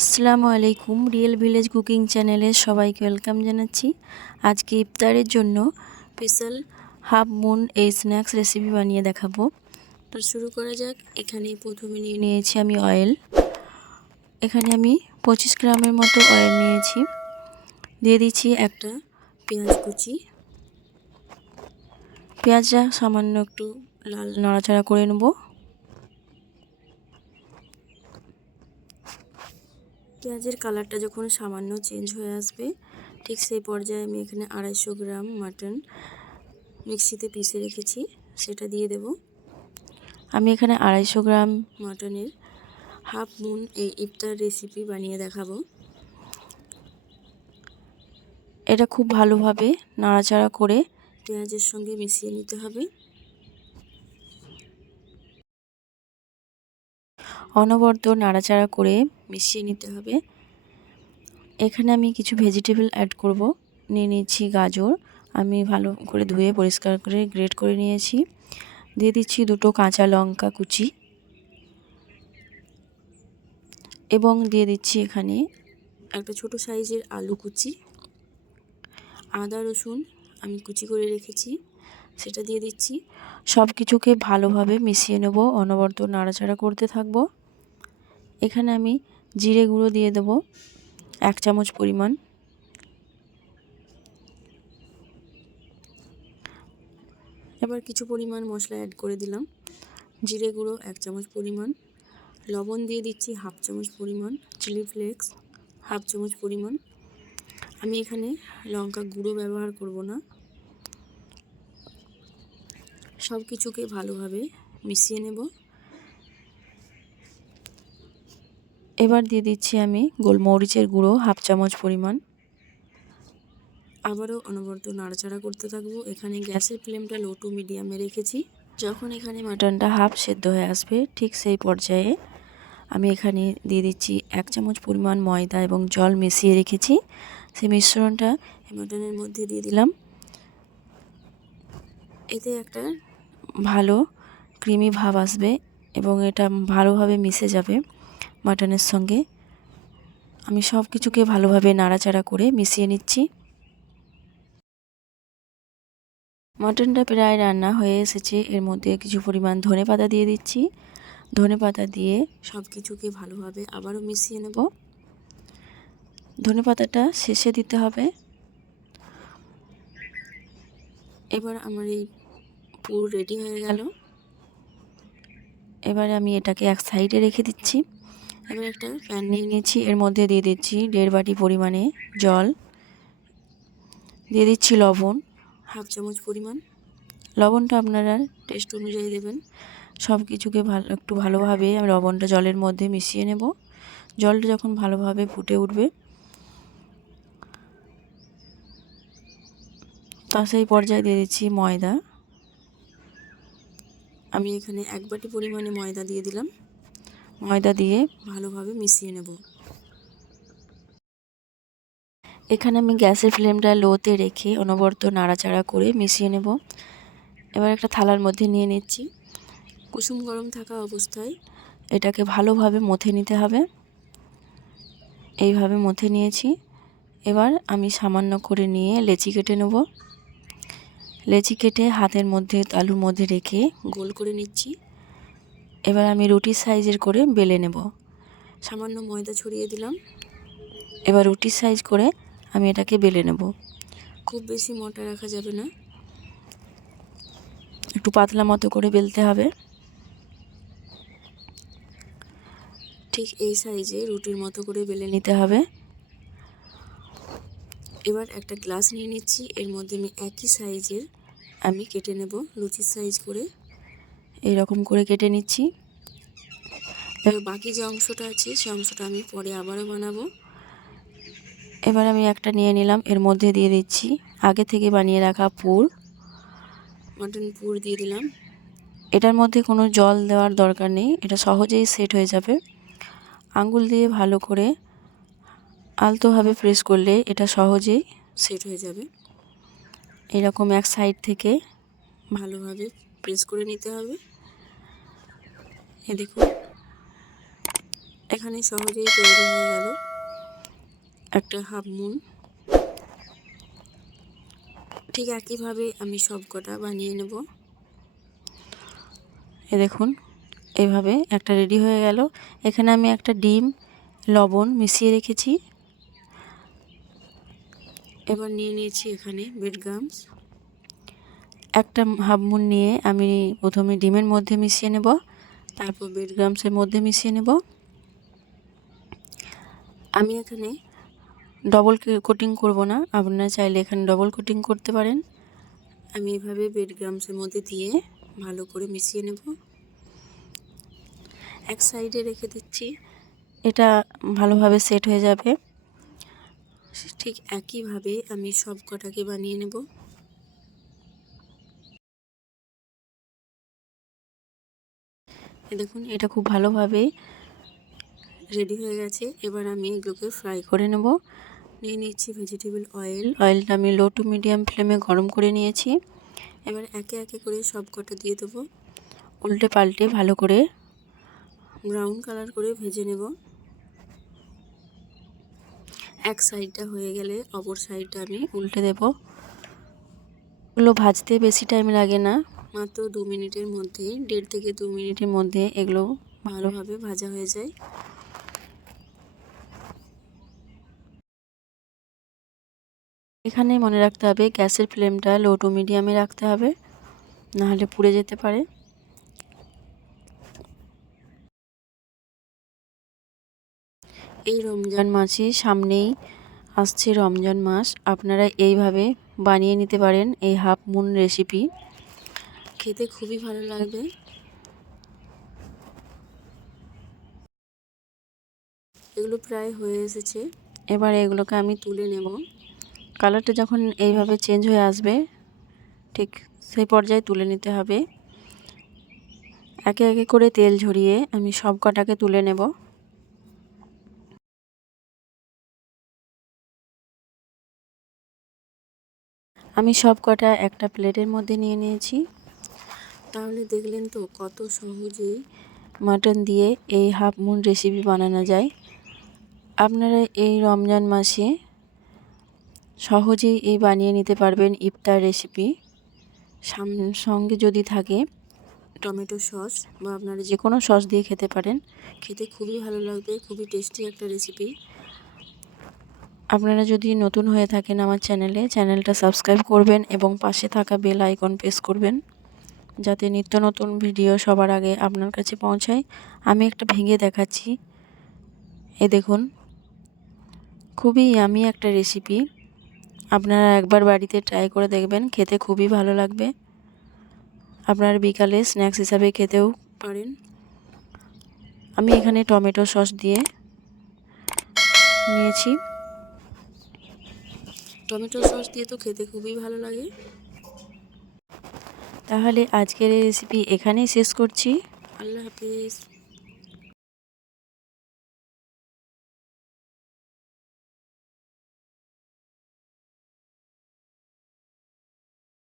আসসালামু আলাইকুম real village cooking চ্যানেলে সবাইকে ওয়েলকাম জানাচ্ছি। আজকে ইফতারের জন্য স্পেশাল হাফ মুন এই স্ন্যাক্স রেসিপি বানিয়ে দেখাবো। তো শুরু করা যাক। এখানে প্রথমে নিয়ে নিয়েছি আমি অয়েল এখানে আমি পঁচিশ গ্রামের মতো অয়েল নিয়েছি। দিয়ে দিচ্ছি একটা পেঁয়াজ কুচি। পেঁয়াজটা সামান্য একটু লাল নাড়াচাড়া করে নেব। পেঁয়াজের কালারটা যখন সামান্য চেঞ্জ হয়ে আসবে, ঠিক সেই পর্যায়ে আমি এখানে আড়াইশো গ্রাম মাটন মিক্সিতে পিষে রেখেছি, সেটা দিয়ে দেব। আমি এখানে আড়াইশো গ্রাম মাটনের হাফ মুন এই ইফতার রেসিপি বানিয়ে দেখাবো। এটা খুব ভালোভাবে নাড়াচাড়া করে পেঁয়াজের সঙ্গে মিশিয়ে নিতে হবে। অনবরত নাড়াচাড়া করে মিশিয়ে নিতে হবে। এখানে আমি কিছু ভেজিটেবল অ্যাড করব। নিয়ে নিয়েছি গাজর। আমি ভালো করে ধুয়ে পরিষ্কার করে গ্রেট করে নিয়েছি। দিয়ে দিচ্ছি দুটো কাঁচা লঙ্কা কুচি। এবং দিয়ে দিচ্ছি এখানে একটা ছোট সাইজের আলু কুচি। আদা, রসুন আমি কুচি করে রেখেছি। সেটা দিয়ে দিচ্ছি। সব কিছুকে ভালোভাবে মিশিয়ে নেব। অনবরত নাড়াচাড়া করতে থাকব। এখানে আমি জিরে গুঁড়ো দিয়ে দেবো এক চামচ পরিমাণ। এবার কিছু পরিমাণ মশলা অ্যাড করে দিলাম। জিরে গুঁড়ো এক চামচ পরিমাণ। লবণ দিয়ে দিচ্ছি হাফ চামচ পরিমাণ। চিলি ফ্লেক্স হাফ চামচ পরিমাণ। আমি এখানে লঙ্কা গুঁড়ো ব্যবহার করব না। সব কিছুকে ভালোভাবে মিশিয়ে নেব। এবার দিয়ে দিচ্ছি আমি গোলমরিচের গুঁড়ো হাফ চামচ পরিমাণ। আবারও অনবরত নাড়াচাড়া করতে থাকব। এখানে গ্যাসের ফ্লেমটা লো টু মিডিয়ামে রেখেছি। যখন এখানে মাটনটা হাফ সেদ্ধ হয়ে আসবে, ঠিক সেই পর্যায়ে আমি এখানে দিয়ে দিচ্ছি এক চামচ পরিমাণ ময়দা এবং জল মিশিয়ে রেখেছি। সেই মিশ্রণটা মাটনের মধ্যে দিয়ে দিলাম। এতে একটা ভালো ক্রিমি ভাব আসবে এবং এটা ভালোভাবে মিশে যাবে। মাটনের সঙ্গে। আমি সব কিছুকে ভালোভাবে নাড়াচাড়া করে মিশিয়ে নিচ্ছি। মাটনটা প্রায় রান্না হয়ে এসেছে। এর মধ্যে কিছু পরিমাণ ধনে পাতা দিয়ে দিচ্ছি। ধনে পাতা দিয়ে সব কিছুকে ভালোভাবে আবারও মিশিয়ে নেব। ধনে পাতাটা শেষে দিতে হবে। এবার আমার এই পুর রেডি হয়ে গেল। এবার আমি এটাকে এক সাইডে রেখে দিচ্ছি। এবার একটা প্যান নিয়ে নিয়েছি এর মধ্যে দিয়ে দিচ্ছি দেড় বাটি পরিমাণে জল দিয়ে দিচ্ছি লবণ। হাফ চামচ পরিমাণ। লবণটা আপনারা টেস্ট অনুযায়ী দেবেন। সব কিছুকে ভালো একটু ভালোভাবে আমি লবণটা জলের মধ্যে মিশিয়ে নেব। জলটা যখন ভালোভাবে ফুটে উঠবে তা সেই পর্যায়ে দিয়ে দিচ্ছি ময়দা। আমি এখানে এক বাটি পরিমাণে ময়দা দিয়ে দিলাম। ময়দা দিয়ে ভালোভাবে মিশিয়ে নেব। এখানে আমি গ্যাসের ফ্লেমটা লোতে রেখে অনবরত নাড়াচাড়া করে মিশিয়ে নেব। এবার একটা থালার মধ্যে নিয়ে নিচ্ছি। কুসুম গরম থাকা অবস্থায় এটাকে ভালোভাবে মথে নিতে হবে। এইভাবে মথে নিয়েছি। এবার আমি সামান্য করে নিয়ে লেচি কেটে নেব। লেচি কেটে হাতের মধ্যে তালুর মধ্যে রেখে গোল করে নিচ্ছি। এবার আমি রুটির সাইজের করে বেলে নেব। সামান্য ময়দা ছড়িয়ে দিলাম। এবার রুটির সাইজ করে আমি এটাকে বেলে নেব। খুব বেশি মোটা রাখা যাবে না। একটু পাতলা মতো করে বেলতে হবে। ঠিক এই সাইজে রুটির মতো করে বেলে নিতে হবে। এবার একটা গ্লাস নিয়ে নিচ্ছি। এর মধ্যে আমি একই সাইজের আমি কেটে নেব। লুচির সাইজ করে। এইরকম করে কেটে নিচ্ছি। এবার বাকি যে অংশটা আছে, সে অংশটা আমি পরে আবারও বানাবো। এবার আমি একটা নিয়ে নিলাম, এর মধ্যে দিয়ে দিচ্ছি। আগে থেকে বানিয়ে রাখা পুর, মাটন পুর দিয়ে দিলাম। এটার মধ্যে কোনো জল দেওয়ার দরকার নেই, এটা সহজেই সেট হয়ে যাবে। আঙ্গুল দিয়ে ভালো করে আলতোভাবে প্রেস করলে এটা সহজেই সেট হয়ে যাবে। এরকম এক সাইড থেকে ভালোভাবে প্রেস করে নিতে হবে। এ দেখুন এখানে সহজেই তৈরি হয়ে গেল একটা হাফ মুন। ঠিক একইভাবে আমি সব কটা বানিয়ে নেব। এ দেখুন, এভাবে একটা রেডি হয়ে গেল। এখানে আমি একটা ডিম, লবণ মিশিয়ে রেখেছি। এবার নিয়ে নিয়েছি এখানে বেডগ্রামস একটা হাফ মুন নিয়ে আমি প্রথমে ডিমের মধ্যে মিশিয়ে নেব, তারপর বেড গ্রামসের মধ্যে মিশিয়ে নেব। আমি এখানে ডবল কোটিং করব না, আপনারা চাইলে এখানে ডবল কোটিং করতে পারেন। আমি এভাবে বেড গ্রামসের মধ্যে দিয়ে ভালো করে মিশিয়ে নেব। এক সাইডে রেখে দিচ্ছি, এটা ভালোভাবে সেট হয়ে যাবে। ঠিক একইভাবে আমি সব কটাকে বানিয়ে নেব। দেখুন, এটা খুব ভালোভাবে রেডি হয়ে গেছে। এবার আমি এগুলোকে ফ্রাই করে নেব। নিয়ে নিচ্ছি ভেজিটেবল অয়েল অয়েলটা আমি লো টু মিডিয়াম ফ্লেমে গরম করে নিয়েছি। এবার একে একে করে সব কটা দিয়ে দেবো। উল্টে পাল্টে ভালো করে ব্রাউন কালার করে ভেজে নেব। এক সাইডটা হয়ে গেলে অপর সাইডটা আমি উল্টে দেব। এগুলো ভাজতে বেশি টাইম লাগে না। মাত্র দু মিনিটের মধ্যে, দেড় থেকে দু মিনিটের মধ্যে এগুলো ভালোভাবে ভাজা হয়ে যায়। এখানে মনে রাখতে হবে গ্যাসের ফ্লেমটা লো টু মিডিয়ামে রাখতে হবে, নাহলে পুড়ে যেতে পারে। এই রমজান মাসে সামনেই আসছে রমজান মাস, আপনারা এইভাবে বানিয়ে নিতে পারেন এই হাফ মুন রেসিপি খেতে খুবই ভালো লাগবে। এগুলো প্রায় হয়ে এসেছে। এবার এগুলোকে আমি তুলে নেব। কালারটা যখন এইভাবে চেঞ্জ হয়ে আসবে, ঠিক সেই পর্যায়ে তুলে নিতে হবে। একে একে করে তেল ঝরিয়ে আমি সব কটাকে তুলে নেব। আমি সব কটা একটা প্লেটের মধ্যে নিয়ে নিয়েছি। তাহলে দেখলেন তো কত সহজেই মাটন দিয়ে এই হাফ মুন রেসিপি বানানো যায়। আপনারা এই রমজান মাসে সহজেই এই বানিয়ে নিতে পারবেন ইফতার রেসিপি সঙ্গে যদি থাকে টমেটো সস বা আপনারা যে কোনো সস দিয়ে খেতে পারেন। খেতে খুবই ভালো লাগবে, খুবই টেস্টি একটা রেসিপি আপনারা যদি নতুন হয়ে থাকেন আমার চ্যানেলে চ্যানেলটা সাবস্ক্রাইব করবেন এবং পাশে থাকা বেল আইকন প্রেস করবেন। যাতে নিত্য নতুন ভিডিও সবার আগে আপনার কাছে পৌঁছায়। আমি একটা ভেঙে দেখাচ্ছি। এ দেখুন, খুবই আমি একটা রেসিপি আপনারা একবার বাড়িতে ট্রাই করে দেখবেন, খেতে খুবই ভালো লাগবে। আপনার বিকালে স্ন্যাক্স হিসাবে খেতেও পারেন। আমি এখানে টমেটো সস দিয়ে নিয়েছি। টমেটো সস দিয়ে তো খেতে খুবই ভালো লাগে। তাহলে আজকের এই রেসিপি এখানেই শেষ করছি। আল্লাহ হাফিজ।